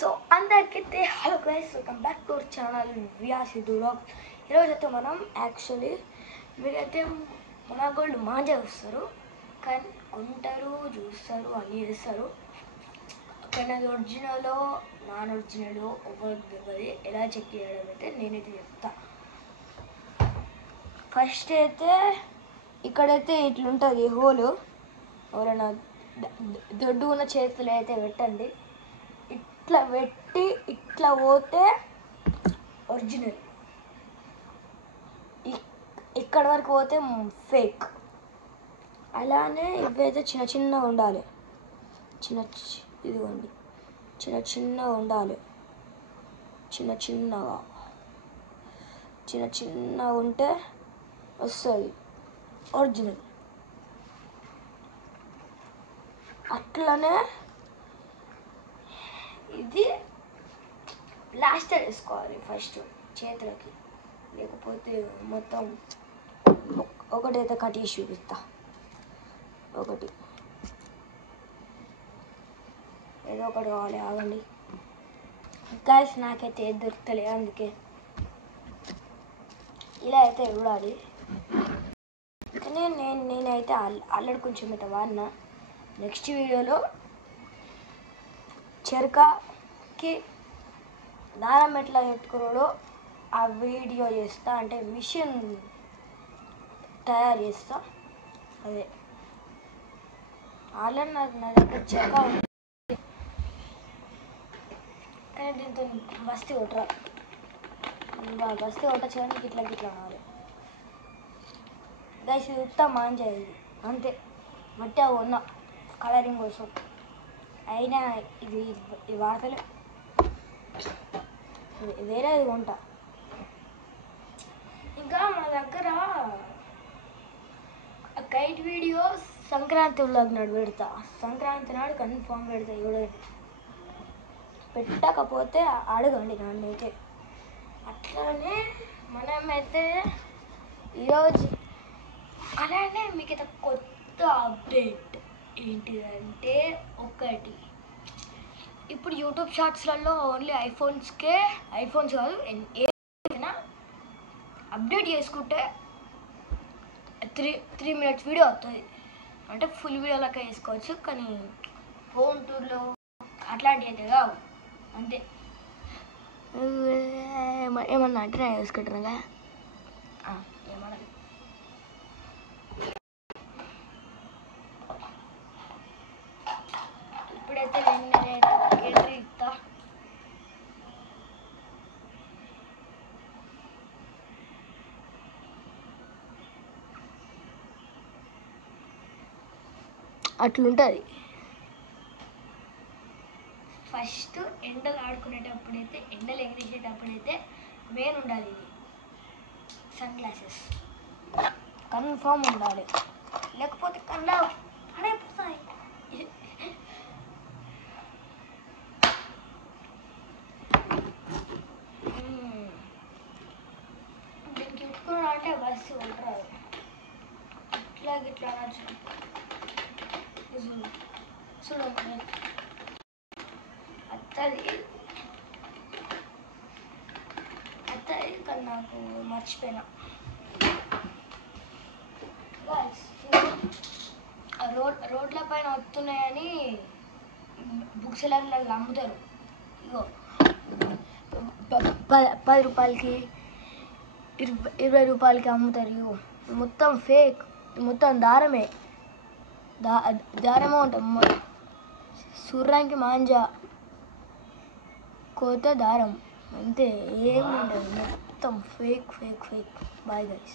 So అందరికైతే hello guys, welcome back to our channel వియాసిదు vlogs. ఈరోజైతే మనం యాక్చువల్లీ మీరైతే మన గోల్డ్ మాంజా చూస్తారు, కానీ కొంటారు, చూస్తారు, అన్నీ చేస్తారు. కానీ అది ఒరిజినల్ నాన్ ఒరిజినల్ ఒకరికి తెలియదు. ఎలా చెక్ చేయడం అయితే నేనైతే చెప్తా. ఫస్ట్ అయితే ఇక్కడైతే ఇట్లుంటుంది హోలు. ఎవరైనా దొడ్డు ఉన్న చేతులు అయితే పెట్టండి. ఇట్లా పెట్టి ఇట్లా పోతే ఒరిజినల్, ఇక్కడ వరకు పోతే ఫేక్. అలానే ఇవైతే చిన్న చిన్నగా ఉండాలి, ఇదిగోండి చిన్న చిన్నగా ఉండాలి. చిన్న చిన్నగా ఉంటే వస్తుంది ఒరిజినల్. అట్లనే ఇది ప్లాస్టర్ వేసుకోవాలి ఫస్ట్ చేతులకి, లేకపోతే మొత్తం. ఒకటైతే కట్ చేసి చూపిస్తా. ఒకటి ఏదో ఒకటి కావాలి, ఆగండి గాయ్స్. నాకైతే ఏది దొరుకుతలే, అందుకే ఇలా అయితే చూడాలి. కానీ నేనైతే ఆల్రెడీ కొంచెం అయితే వాడినా. నెక్స్ట్ వీడియోలో చెరకకి దారం ఎట్లా పెట్టుకున్నాడో ఆ వీడియో చేస్తా, అంటే మిషన్ తయారు చేస్తా. అదే ఆల్రెడీ నా దగ్గర చెరక ఉంది, కానీ దీంతో బస్తీ కొట్టరా. బస్తీ కొట్టచ్చడానికి ఇట్లా అనాలి గైస్. ఇది ఉత్తా మాంజాయి అంతే, మట్టి అవి ఉన్నా కలరింగ్ కోసం. అయినా ఇది వాడతలే, వేరేది కొంటా. ఇంకా మన దగ్గర కైట్ వీడియో సంక్రాంతి వ్లాగ్ నాడు పెడతా. సంక్రాంతి నాడు కన్ఫామ్ పెడతా. చూడండి, పెట్టకపోతే అడగండి నన్ను అయితే. అట్లానే మనమైతే ఈరోజు అలానే మీకు అయితే కొత్త అప్డేట్ ఏంటిదంటే, ఒకటి ఇప్పుడు యూట్యూబ్ షార్ట్స్లలో ఓన్లీ ఐఫోన్స్ కాదు, ఏదైనా అప్డేట్ చేసుకుంటే 3 minutes వీడియో వస్తుంది. అంటే ఫుల్ వీడియోలకే వేసుకోవచ్చు, కానీ హోమ్ టూర్లో అట్లాంటివి అయితే కావు. అంతే. ఏమన్నా అంటే నేను వేసుకుంటున్నాగా, ఏమన్నా ఇప్పుడైతే నేనైతే ఎంట్రీ ఇస్తా. అట్లుంటుంది. ఫస్ట్ ఎండలు ఆడుకునేటప్పుడైతే, ఎండలు ఎగిరేసేటప్పుడైతే మెయిన్ ఉండాలి ఇది సన్ గ్లాసెస్. కన్ఫామ్ ఉండాలి, లేకపోతే కన్నా పడైపోతాయి. దీనికి ఇట్టుకున్నా అంటే బస్సు ఉంటారు. ఇట్లా చూడండి అత్తది కానీ నాకు మర్చిపోయినా. రోడ్ల పైన వస్తున్నాయని బుక్ సెలర్లలో అమ్ముతారు. ఇగో 10 రూపాయలకి 20 రూపాయలకి అమ్ముతారు. ఇగో మొత్తం ఫేక్, మొత్తం దారమే ఉంటుంది. సూర్యానికి మాంజా కోత దారం అంతే, ఏమి ఉండదు. మొత్తం ఫేక్. Bye guys.